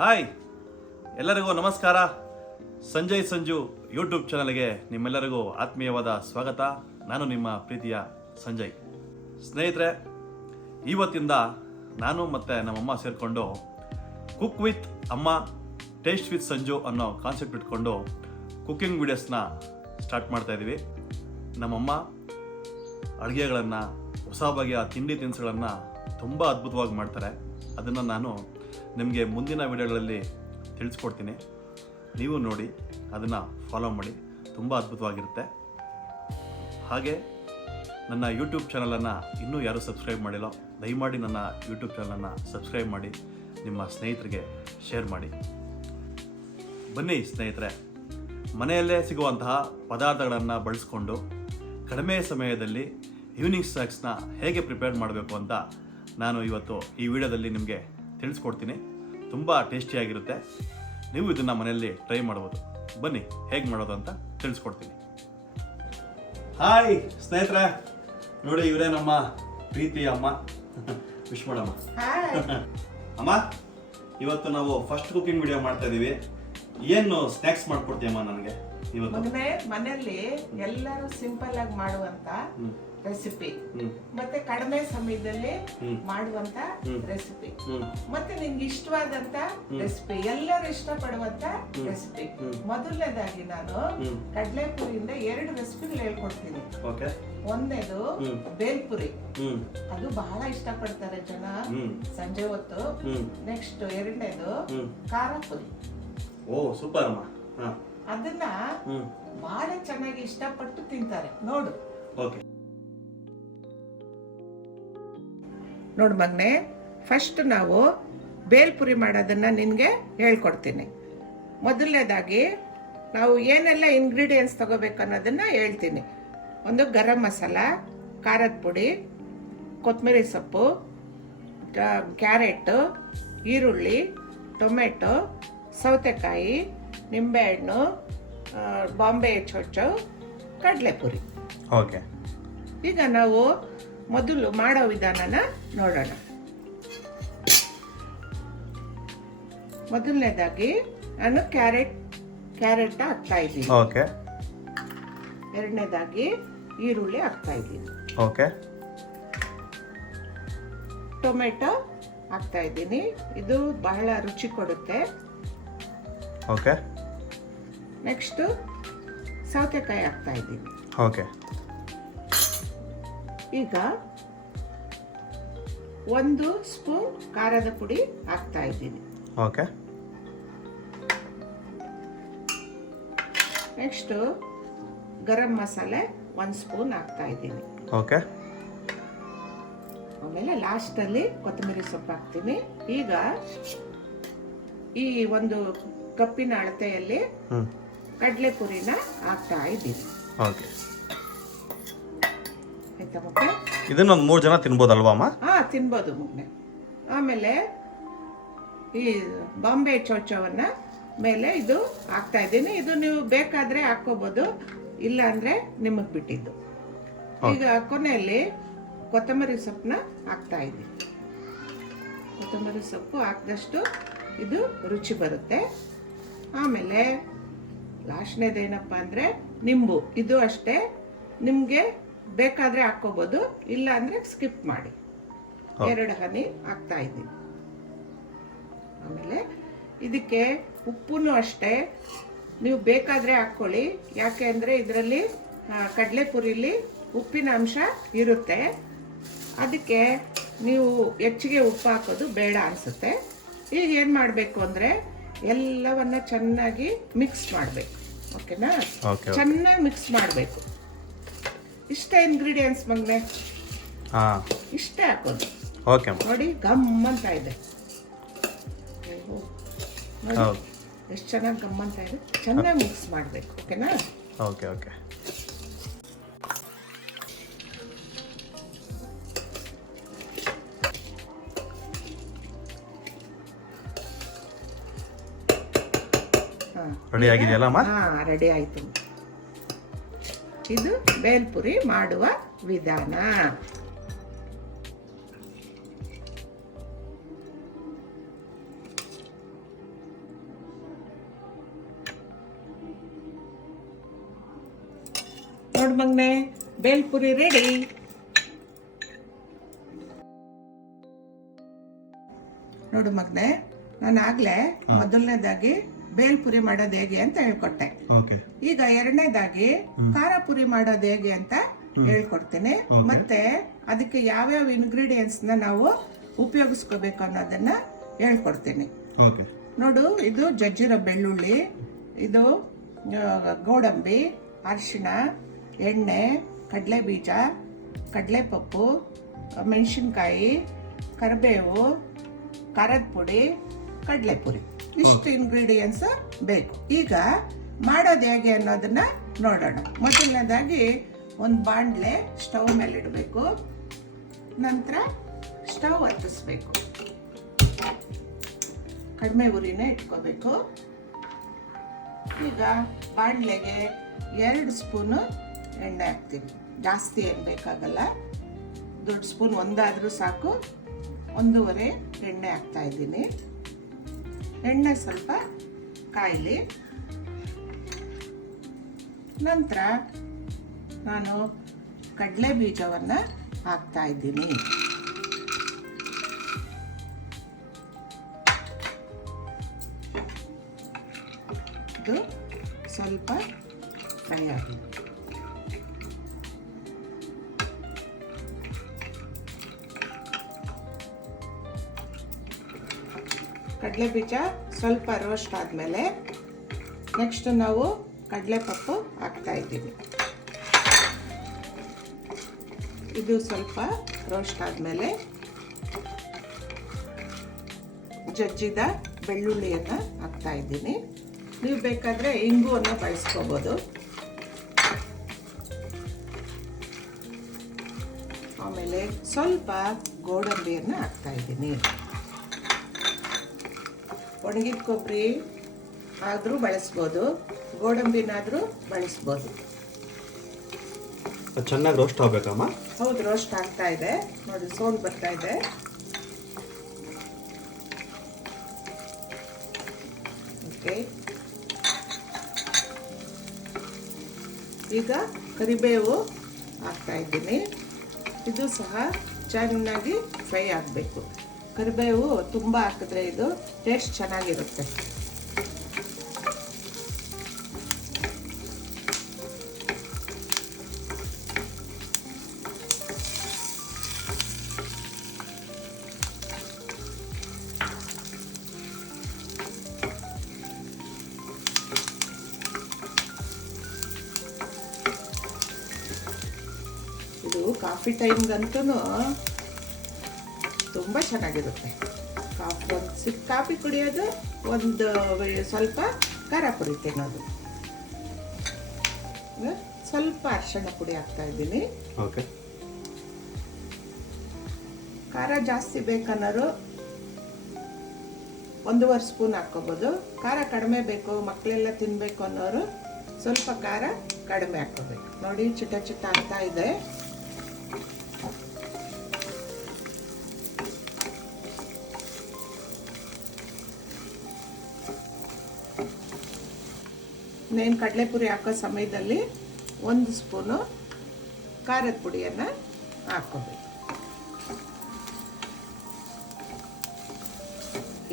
Hi ಎಲ್ಲರಿಗೂ ನಮಸ್ಕಾರ. Sanjay Sanju YouTube ಚಾನಲ್ಗೆ ನಿಮ್ಮೆಲ್ಲರಿಗೂ ಆತ್ಮೀಯವಾದ ಸ್ವಾಗತ. ನಾನು ನಿಮ್ಮ ಪ್ರೀತಿಯ ಸಂಜಯ್. ಸ್ನೇಹಿತರೆ, ಇವತ್ತಿಂದ ನಾನು ಮತ್ತು ನಮ್ಮಮ್ಮ ಸೇರಿಕೊಂಡು ಕುಕ್ ವಿತ್ ಅಮ್ಮ ಟೇಸ್ಟ್ ವಿತ್ ಸಂಜು ಅನ್ನೋ ಕಾನ್ಸೆಪ್ಟ್ ಇಟ್ಕೊಂಡು ಕುಕ್ಕಿಂಗ್ ವಿಡಿಯೋಸ್ನ ಸ್ಟಾರ್ಟ್ ಮಾಡ್ತಾಯಿದ್ದೀವಿ. ನಮ್ಮಮ್ಮ ಅಡುಗೆಗಳನ್ನು, ಹೊಸ ಬಗೆಯ ತಿಂಡಿ ತಿನಿಸುಗಳನ್ನು ತುಂಬ ಅದ್ಭುತವಾಗಿ ಮಾಡ್ತಾರೆ. ಅದನ್ನು ನಾನು ನಿಮಗೆ ಮುಂದಿನ ವಿಡಿಯೋಗಳಲ್ಲಿ ತಿಳಿಸ್ಕೊಡ್ತೀನಿ. ನೀವು ನೋಡಿ, ಅದನ್ನು ಫಾಲೋ ಮಾಡಿ, ತುಂಬ ಅದ್ಭುತವಾಗಿರುತ್ತೆ. ಹಾಗೆ ನನ್ನ ಯೂಟ್ಯೂಬ್ ಚಾನಲನ್ನು ಇನ್ನೂ ಯಾರೂ ಸಬ್ಸ್ಕ್ರೈಬ್ ಮಾಡಿಲ್ಲ, ದಯಮಾಡಿ ನನ್ನ ಯೂಟ್ಯೂಬ್ ಚಾನಲನ್ನು ಸಬ್ಸ್ಕ್ರೈಬ್ ಮಾಡಿ, ನಿಮ್ಮ ಸ್ನೇಹಿತರಿಗೆ ಶೇರ್ ಮಾಡಿ. ಬನ್ನಿ ಸ್ನೇಹಿತರೆ, ಮನೆಯಲ್ಲೇ ಸಿಗುವಂತಹ ಪದಾರ್ಥಗಳನ್ನು ಬಳಸ್ಕೊಂಡು ಕಡಿಮೆ ಸಮಯದಲ್ಲಿ ಈವ್ನಿಂಗ್ ಸ್ನ್ಯಾಕ್ಸ್ನ ಹೇಗೆ ಪ್ರಿಪೇರ್ ಮಾಡಬೇಕು ಅಂತ ನಾನು ಇವತ್ತು ಈ ವಿಡಿಯೋದಲ್ಲಿ ನಿಮಗೆ ತಿಳಿಸ್ಕೊಡ್ತೀನಿ. ತುಂಬ ಟೇಸ್ಟಿಯಾಗಿರುತ್ತೆ. ನೀವು ಇದನ್ನು ಮನೆಯಲ್ಲಿ ಟ್ರೈ ಮಾಡ್ಬೋದು. ಬನ್ನಿ ಹೇಗೆ ಮಾಡೋದು ಅಂತ ತಿಳಿಸ್ಕೊಡ್ತೀನಿ. ಹಾಯ್ ಸ್ನೇಹಿತರೆ, ನೋಡಿ ಇವರೇ ನಮ್ಮ ಪ್ರೀತಿ ಅಮ್ಮ ವಿಶ್ವಡಮ್ಮ. ಅಮ್ಮ, ಇವತ್ತು ನಾವು ಫಸ್ಟ್ ಕುಕಿಂಗ್ ವಿಡಿಯೋ ಮಾಡ್ತಾ ಇದೀವಿ. ಏನು ಸ್ನ್ಯಾಕ್ಸ್ ಮಾಡ್ಕೊಡ್ತೀಯಮ್ಮ ನನಗೆ ಇವತ್ತು? ಮನೆಯಲ್ಲಿ ಎಲ್ಲರೂ ಸಿಂಪಲ್ ಆಗಿ ಮಾಡುವಂತ ರೆಸಿಪಿ, ಮತ್ತೆ ಕಡಿಮೆ ಸಮಯದಲ್ಲಿ ಮಾಡುವಂತ ರೆಸಿಪಿ, ಮತ್ತೆ ನಿಮ್ಗೆ ಇಷ್ಟವಾದಂತ ರೆಸಿಪಿ, ಎಲ್ಲರೂ ಇಷ್ಟಪಡುವಂತ ರೆಸಿಪಿ. ಮೊದಲನೇದಾಗಿ ನಾನು ಕಡಲೆಪುರಿಯಿಂದ 2 ರೆಸಿಪಿಗಳು ಹೇಳ್ಕೊಡ್ತೀನಿ. ಒಂದೇದು ಬೇಲ್ಪುರಿ, ಅದು ಬಹಳ ಇಷ್ಟಪಡ್ತಾರೆ ಜನ ಸಂಜೆ ಹೊತ್ತು. ನೆಕ್ಸ್ಟ್ 2ನೇದು ಖಾರ ಪುರಿ. ಓ ಸೂಪರ್ ಅಮ್ಮ. ಅದನ್ನ ಬಹಳ ಚೆನ್ನಾಗಿ ಇಷ್ಟಪಟ್ಟು ತಿಂತಾರೆ. ನೋಡು ನೋಡು ಮಗನೆ, ಫಸ್ಟ್ ನಾವು ಬೇಲ್ಪುರಿ ಮಾಡೋದನ್ನ ನಿನಗೆ ಹೇಳ್ಕೊಡ್ತೀನಿ. ಮೊದಲನೇದಾಗಿ ನಾವು ಏನೆಲ್ಲ ಇಂಗ್ರೀಡಿಯೆಂಟ್ಸ್ ತಗೋಬೇಕು ಅನ್ನೋದನ್ನ ಹೇಳ್ತೀನಿ. ಒಂದು ಗರಂ ಮಸಾಲ, ಖಾರದ ಪುಡಿ, ಕೊತ್ತಂಬರಿ ಸೊಪ್ಪು, ಕ್ಯಾರೆಟು, ಈರುಳ್ಳಿ, ಟೊಮೆಟೊ, ಸೌತೆಕಾಯಿ, ನಿಂಬೆಹಣ್ಣು, ಬಾಂಬೆ ಚೊಚ್ಚು, ಕಡಲೆಪುರಿ. ಓಕೆ, ಈಗ ನಾವು ಮೊದಲು ಮಾಡೋ ವಿಧಾನನ ನೋಡೋಣ. ಮೊದಲನೇದಾಗಿ ನಾನು ಕ್ಯಾರೆಟ್ ಹಾಕ್ತಾ ಇದ್ದೀನಿ. ಓಕೆ. 2ನೇದಾಗಿ ಈರುಳ್ಳಿ ಹಾಕ್ತಾ ಇದ್ದೀನಿ. ಓಕೆ. ಟೊಮೆಟೊ ಹಾಕ್ತಾ ಇದ್ದೀನಿ, ಇದು ಬಹಳ ರುಚಿ ಕೊಡುತ್ತೆ. ಓಕೆ. ನೆಕ್ಸ್ಟ್ ಸೌತೆಕಾಯಿ ಹಾಕ್ತಾ ಇದ್ದೀನಿ. ಓಕೆ. ಈಗ 1 ಸ್ಪೂನ್ ಖಾರದ ಪುಡಿ ಹಾಕ್ತಾ ಇದ್ದೀನಿ. Okay. Next garam masala 1 spoon ಹಾಕ್ತಾ ಇದ್ದೀನಿ. ಓಕೆ. ಆಮೇಲೆ ಲಾಸ್ಟಲ್ಲಿ ಕೊತ್ತಂಬರಿ ಸೊಪ್ಪು ಹಾಕ್ತೀನಿ. ಈಗ ಈ 1 ಕಪ್ಪಿನ ಅಳತೆಯಲ್ಲಿ ಕಡಲೆಪುರಿನ ಹಾಕ್ತಾ ಇದ್ದೀನಿ. ಓಕೆ. ಆಯ್ತಾ ಮಕ್ಕಳೇ? ಇದನ್ನೊಂದು 3 ಜನ ತಿನ್ಬೋದಲ್ವಾ ಅಮ್ಮ? ತಿನ್ಬೋದು ಮಗನೆ. ಆಮೇಲೆ ಈ ಬಾಂಬೆ ಚೌಚವನ್ನ ಮೇಲೆ ಇದು ಹಾಕ್ತಾ ಇದ್ದೀನಿ. ಇದು ನೀವು ಬೇಕಾದ್ರೆ ಹಾಕೋಬಹುದು, ಇಲ್ಲ ಅಂದ್ರೆ ನಿಮಗೆ ಬಿಟ್ಟಿದ್ದು. ಈಗ ಕೊನೆಯಲ್ಲಿ ಕೊತ್ತಂಬರಿ ಸೊಪ್ಪನ್ನ ಹಾಕ್ತಾ ಇದ್ದೀನಿ. ಕೊತ್ತಂಬರಿ ಸೊಪ್ಪು ಹಾಕಿದಷ್ಟು ಇದು ರುಚಿ ಬರುತ್ತೆ. ಆಮೇಲೆ ಲಾಸ್ಟ್ನೇದೇನಪ್ಪ ಅಂದರೆ ನಿಂಬು. ಇದು ಅಷ್ಟೇ, ನಿಮಗೆ ಬೇಕಾದರೆ ಹಾಕ್ಕೋಬೋದು, ಇಲ್ಲ ಅಂದರೆ ಸ್ಕಿಪ್ ಮಾಡಿ. 2 ಹನಿ ಹಾಕ್ತಾ ಇದ್ದೀನಿ. ಆಮೇಲೆ ಇದಕ್ಕೆ ಉಪ್ಪು ಅಷ್ಟೇ ನೀವು ಬೇಕಾದರೆ ಹಾಕ್ಕೊಳ್ಳಿ. ಯಾಕೆ ಅಂದರೆ ಇದರಲ್ಲಿ ಕಡಲೆಪುರಿಲಿ ಉಪ್ಪಿನ ಅಂಶ ಇರುತ್ತೆ. ಅದಕ್ಕೆ ನೀವು ಹೆಚ್ಚಿಗೆ ಉಪ್ಪು ಹಾಕೋದು ಬೇಡ ಅನಿಸುತ್ತೆ. ಈಗ ಏನು ಮಾಡಬೇಕು ಅಂದರೆ ಎಲ್ಲವನ್ನ ಚೆನ್ನಾಗಿ ಮಿಕ್ಸ್ ಮಾಡಬೇಕು. ಓಕೆನಾ? ಚೆನ್ನಾಗಿ ಮಿಕ್ಸ್ ಮಾಡಬೇಕು. ಇಷ್ಟೇ ಇಂಗ್ರೀಡಿಯೆಂಟ್ಸ್ ಮಗನೆ, ಇಷ್ಟೇ ಹಾಕೋದು. ಓಕೆ. ನೋಡಿ ಗಮ್ಮಂತ ಇದೆ, ನೋಡಿ ಎಷ್ಟು ಚೆನ್ನಾಗಿ ಗಮ್ಮಂತ ಇದೆ. ಚೆನ್ನಾಗಿ ಮಿಕ್ಸ್ ಮಾಡಬೇಕು. ಓಕೆನಾ? ಓಕೆ. ಓಕೆ. ರೆಡಿ ಆಗಿದೆಯಲ್ಲ ಅಮ್ಮ? ರೆಡಿ ಆಯ್ತು. ಇದು ಬೇಲ್ಪುರಿ ಮಾಡುವ ವಿಧಾನ. ನೋಡು ಮಗನೆ, ಬೇಲ್ಪುರಿ ರೆಡಿ. ನೋಡು ಮಗನೆ, ನಾನು ಆಗ್ಲೇ ಮೊದಲನೇದಾಗಿ ಬೇಲ್ಪುರಿ ಮಾಡೋದು ಹೇಗೆ ಅಂತ ಹೇಳ್ಕೊಟ್ಟೆ. ಈಗ ಎರಡನೇದಾಗಿ ಖಾರ ಪುರಿ ಮಾಡೋದು ಹೇಗೆ ಅಂತ ಹೇಳ್ಕೊಡ್ತೀನಿ. ಮತ್ತೆ ಅದಕ್ಕೆ ಯಾವ್ಯಾವ ಇಂಗ್ರೀಡಿಯೆಂಟ್ಸ್ ನಾವು ಉಪಯೋಗಿಸ್ಕೋಬೇಕು ಅನ್ನೋದನ್ನ ಹೇಳ್ಕೊಡ್ತೀನಿ. ನೋಡು, ಇದು ಜಜ್ಜಿರೋ ಬೆಳ್ಳುಳ್ಳಿ, ಇದು ಗೋಡಂಬಿ, ಅರಿಶಿಣ, ಎಣ್ಣೆ, ಕಡಲೆ ಬೀಜ, ಕಡಲೆಪಪ್ಪು, ಮೆಣಸಿನ್ಕಾಯಿ, ಕರಿಬೇವು, ಖಾರದ ಪುಡಿ, ಕಡಲೆಪುರಿ. ಇಷ್ಟು ಇಂಗ್ರೀಡಿಯೆಂಟ್ಸ್ ಬೇಕು. ಈಗ ಮಾಡೋದು ಹೇಗೆ ಅನ್ನೋದನ್ನ ನೋಡೋಣ. ಮೊದಲನೇದಾಗಿ ಒಂದು ಬಾಣಲೆ ಸ್ಟವ್ ಮೇಲೆ ಇಡಬೇಕು. ನಂತರ ಸ್ಟವ್ ಹತ್ತಿಸ್ಬೇಕು. ಕಡಿಮೆ ಉರಿನೇ ಇಟ್ಕೋಬೇಕು. ಈಗ ಬಾಣಲೆಗೆ 2 ಸ್ಪೂನು ಎಣ್ಣೆ ಹಾಕ್ತೀನಿ. ಜಾಸ್ತಿ ಏನು ಬೇಕಾಗಲ್ಲ, ದೊಡ್ಡ ಸ್ಪೂನ್ ಒಂದಾದರೂ ಸಾಕು. 1.5 ಎಣ್ಣೆ ಹಾಕ್ತಾ ಇದ್ದೀನಿ. ಎಣ್ಣೆ ಸ್ವಲ್ಪ ಕಾಯಲಿ. ನಂತರ ನಾನು ಕಡಲೆ ಬೀಜವನ್ನು ಹಾಕ್ತಾ ಇದ್ದೀನಿ. ಇದು ಸ್ವಲ್ಪ ಫ್ರೈ ಆಗಲಿ. ಕಡಲೆ ಬೀಜ ಸ್ವಲ್ಪ ರೋಸ್ಟ್ ಆದಮೇಲೆ ನೆಕ್ಸ್ಟ್ ನಾವು ಕಡಲೆಪಪ್ಪು ಹಾಕ್ತಾ ಇದ್ದೀವಿ. ಇದು ಸ್ವಲ್ಪ ರೋಸ್ಟ್ ಆದಮೇಲೆ ಜಜ್ಜಿದ ಬೆಳ್ಳುಳ್ಳಿಯನ್ನು ಹಾಕ್ತಾ ಇದ್ದೀನಿ. ನೀವು ಬೇಕಾದರೆ ಇಂಗುವನ್ನು ಬಳಸ್ಕೋಬೋದು. ಆಮೇಲೆ ಸ್ವಲ್ಪ ಗೋಡಂಬಿಯನ್ನು ಹಾಕ್ತಾ ಇದ್ದೀನಿ. ಒಣಗಿದ ಕೊಬ್ಬರಿ ಆದರೂ ಬಳಸ್ಬೋದು, ಗೋಡಂಬಿನಾದರೂ ಬಳಸ್ಬೋದು. ಚೆನ್ನಾಗಿ ರೋಸ್ಟ್ ಆಗಬೇಕಮ್ಮ? ಹೌದು, ರೋಸ್ಟ್ ಆಗ್ತಾ ಇದೆ. ನೋಡಿ, ಸೌಂಡ್ ಬರ್ತಾ ಇದೆ. ಓಕೆ, ಈಗ ಕರಿಬೇವು ಹಾಕ್ತಾ ಇದ್ದೀನಿ. ಇದು ಸಹ ಚೆನ್ನಾಗಿ ಫ್ರೈ ಆಗಬೇಕು. ಕರಿಬೇವು ತುಂಬ ಹಾಕಿದ್ರೆ ಇದು ಟೇಸ್ಟ್ ಚೆನ್ನಾಗಿರುತ್ತೆ. ಇದು ಕಾಫಿ ಟೈಮ್ಗಂತೂ ತುಂಬ ಚೆನ್ನಾಗಿರುತ್ತೆ. ಕಾಫಿ ಕುಡಿಯೋದು, ಒಂದು ಸ್ವಲ್ಪ ಖಾರ ಪುಡಿ ತಿನ್ನೋದು. ಸ್ವಲ್ಪ ಅರಿಶಿಣ ಪುಡಿ ಹಾಕ್ತಾ ಇದ್ದೀನಿ. ಖಾರ ಜಾಸ್ತಿ ಬೇಕನ್ನೋರು 1.5 ಸ್ಪೂನ್ ಹಾಕ್ಕೋಬೋದು. ಖಾರ ಕಡಿಮೆ ಬೇಕು, ಮಕ್ಕಳೆಲ್ಲ ತಿನ್ನಬೇಕು ಅನ್ನೋರು ಸ್ವಲ್ಪ ಖಾರ ಕಡಿಮೆ ಹಾಕ್ಕೋಬೇಕು. ನೋಡಿ, ಚಿಟ ಚಿಟ ಆಗ್ತಾ ಇದೆ. ಇನ್ನೇನು ಕಡಲೆಪುರಿ ಹಾಕೋ ಸಮಯದಲ್ಲಿ 1 ಸ್ಪೂನು ಖಾರದ ಪುಡಿಯನ್ನು ಹಾಕ್ಕೋಬೇಕು.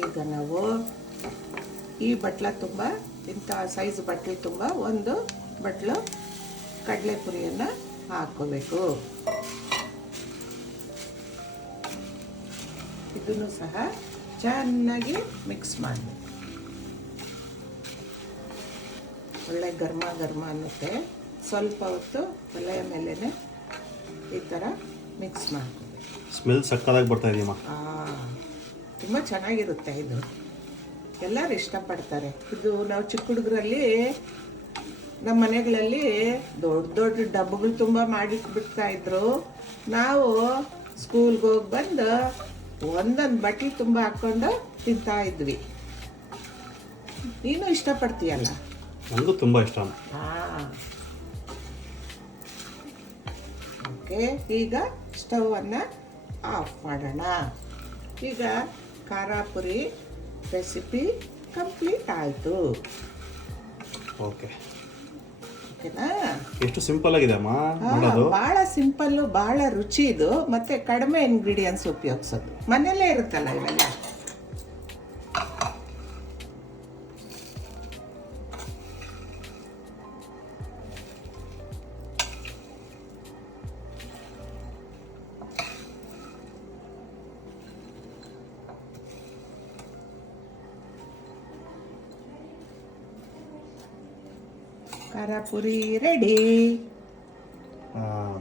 ಈಗ ನಾವು ಈ ಬಟ್ಲ ತುಂಬ, ಇಂಥ ಸೈಜ್ ಬಟ್ಲು ತುಂಬ 1 ಬಟ್ಲು ಕಡಲೆಪುರಿಯನ್ನು ಹಾಕ್ಕೋಬೇಕು. ಇದನ್ನು ಸಹ ಚೆನ್ನಾಗಿ ಮಿಕ್ಸ್ ಮಾಡಬೇಕು. ಒಳ್ಳೆ ಗರ್ಮ ಅನ್ನುತ್ತೆ. ಸ್ವಲ್ಪ ಹೊತ್ತು ಒಲೆಯ ಮೇಲೇ ಈ ಥರ ಮಿಕ್ಸ್ ಮಾಡ್ಕೋಬೇಕು. ಸ್ಮೆಲ್ ಸಕ್ಕತ್ತಾಗಿ ಬರ್ತಾ ಇದೆಯಮ್ಮ. ತುಂಬ ಚೆನ್ನಾಗಿರುತ್ತೆ. ಇದು ಎಲ್ಲರೂ ಇಷ್ಟಪಡ್ತಾರೆ. ಇದು ನಾವು ಚಿಕ್ಕ ಹುಡುಗರಲ್ಲಿ ನಮ್ಮ ಮನೆಗಳಲ್ಲಿ ದೊಡ್ಡ ದೊಡ್ಡ ಡಬ್ಬಗಳು ತುಂಬ ಮಾಡಿಟ್ಬಿಡ್ತಾ ಇದ್ರು. ನಾವು ಸ್ಕೂಲ್ಗೆ ಹೋಗಿ ಬಂದು ಒಂದೊಂದು ಬಟ್ಲು ತುಂಬ ಹಾಕ್ಕೊಂಡು ತಿಂತಾ ಇದ್ವಿ. ನೀನು ಇಷ್ಟಪಡ್ತೀಯಲ್ಲ? ನನಗೂ ತುಂಬ ಇಷ್ಟ. ಓಕೆ, ಈಗ ಸ್ಟವನ್ನು ಆಫ್ ಮಾಡೋಣ. ಈಗ ಖಾರ ಪುರಿ ರೆಸಿಪಿ ಕಂಪ್ಲೀಟ್ ಆಯಿತು. ಓಕೆ, ಓಕೆನಾ? ಎಷ್ಟು ಸಿಂಪಲ್ ಆಗಿದೆ ಅಮ್ಮ ಮಾಡೋದು. ಭಾಳ ಸಿಂಪಲ್ಲು, ಭಾಳ ರುಚಿ ಇದು. ಮತ್ತೆ ಕಡಿಮೆ ಇಂಗ್ರೀಡಿಯೆಂಟ್ಸ್ ಉಪಯೋಗಿಸೋದು, ಮನೆಯಲ್ಲೇ ಇರುತ್ತಲ್ಲ ಇವೆಲ್ಲ. ಖಾರ ಪುರಿ ರೆಡಿ.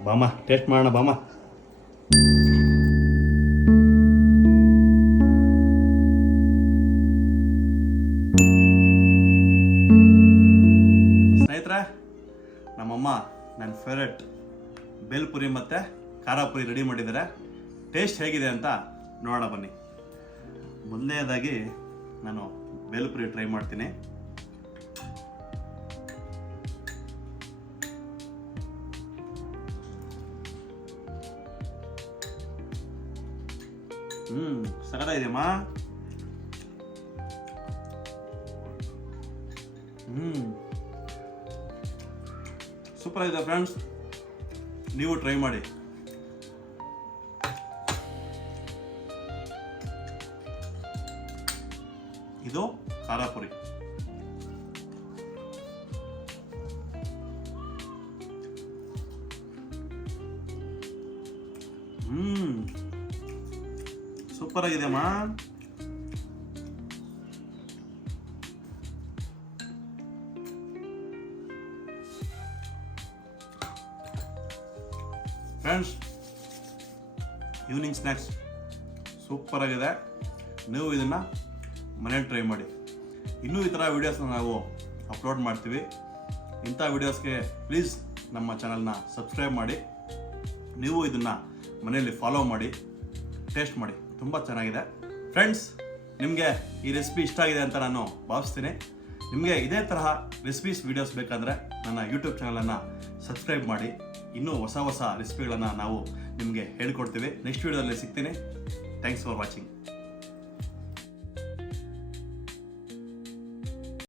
ಬಾಮ ಟೇಸ್ಟ್ ಮಾಡೋಣ ಬಾಮ. ಸ್ನೇಹಿತರೆ, ನಮ್ಮಮ್ಮ ನನ್ನ ಫೇವ್ರೆಟ್ ಬೇಲ್ಪುರಿ ಮತ್ತು ಖಾರ ಪುರಿ ರೆಡಿ ಮಾಡಿದ್ದಾರೆ. ಟೇಸ್ಟ್ ಹೇಗಿದೆ ಅಂತ ನೋಡೋಣ ಬನ್ನಿ. ಮೊದಲನೇದಾಗಿ ನಾನು ಬೇಲ್ಪುರಿ ಟ್ರೈ ಮಾಡ್ತೀನಿ. ಸಖತ್ತಾಗಿದೆಯಮ್ಮ. ಸೂಪರ್ ಆಗಿದೆ ಫ್ರೆಂಡ್ಸ್, ನೀವು ಟ್ರೈ ಮಾಡಿ. ಇದು ಖಾರ ಪುರಿ. ಸೂಪರ್ ಆಗಿದೆ ಅಮ್ಮ. ಫ್ರೆಂಡ್ಸ್, ಈವ್ನಿಂಗ್ ಸ್ನ್ಯಾಕ್ಸ್ ಸೂಪರ್ ಆಗಿದೆ. ನೀವು ಇದನ್ನು ಮನೇಲಿ ಟ್ರೈ ಮಾಡಿ. ಇನ್ನೂ ಈ ಥರ ವೀಡಿಯೋಸ್ನ ನಾವು ಅಪ್ಲೋಡ್ ಮಾಡ್ತೀವಿ. ಇಂಥ ವೀಡಿಯೋಸ್ಗೆ ಪ್ಲೀಸ್ ನಮ್ಮ ಚಾನಲ್ನ ಸಬ್ಸ್ಕ್ರೈಬ್ ಮಾಡಿ. ನೀವು ಇದನ್ನು ಮನೆಯಲ್ಲಿ ಫಾಲೋ ಮಾಡಿ, ಟೇಸ್ಟ್ ಮಾಡಿ. ತುಂಬ ಚೆನ್ನಾಗಿದೆ ಫ್ರೆಂಡ್ಸ್. ನಿಮಗೆ ಈ ರೆಸಿಪಿ ಇಷ್ಟ ಆಗಿದೆ ಅಂತ ನಾನು ಭಾವಿಸ್ತೀನಿ. ನಿಮಗೆ ಇದೇ ತರಹ ರೆಸಿಪೀಸ್ ವೀಡಿಯೋಸ್ ಬೇಕಂದರೆ ನನ್ನ ಯೂಟ್ಯೂಬ್ ಚಾನಲನ್ನು ಸಬ್ಸ್ಕ್ರೈಬ್ ಮಾಡಿ. ಇನ್ನೂ ಹೊಸ ಹೊಸ ರೆಸಿಪಿಗಳನ್ನು ನಾವು ನಿಮಗೆ ಹೇಳ್ಕೊಡ್ತೀವಿ. ನೆಕ್ಸ್ಟ್ ವೀಡಿಯೋದಲ್ಲಿ ಸಿಗ್ತೀನಿ. Thanks for watching.